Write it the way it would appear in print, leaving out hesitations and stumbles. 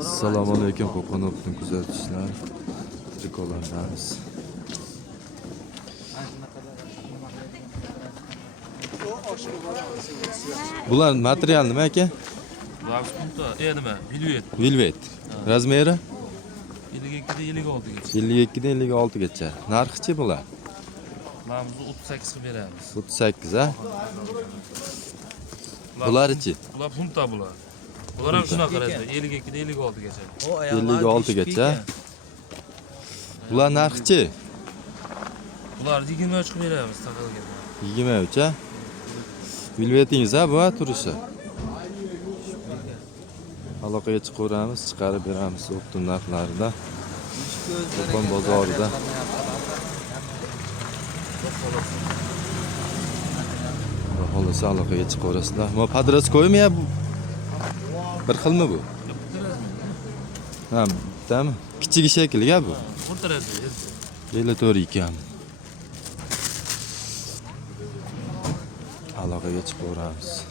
Assalomu alaykum, qo'qonoqning kuzatuvchilar. Trikolarimiz. Bular material nima aka? Bular punta, nima? Velvet. Velvet. Razmeri 52 dan 56 gacha. 52 dan 56 gacha. Narxi-chi bular? Bularimizni 38 qilib beramiz. 38 ha? Bular-chi? Bular punta bular. Bular ham shunaqa qaraysiz, 52 dan 56 gacha. 56 gacha. Bular narxi-chi? Bular 23 qilib beramiz taqilgan. 23 ha? Velvetingiz ha bu turishi. Aloqaga chiqaveramiz, chiqarib beramiz o'qtin narxlarida. Qo'qon bozorida. Xohlasa aloqaga chiqaverasizlar. Bu podroskoymi ya bu? Bir xilmi bu? Ha, bittami? Kichik shekilga bu. O'rtarasi. 54 ekan. Aloqaga chiqaveramiz.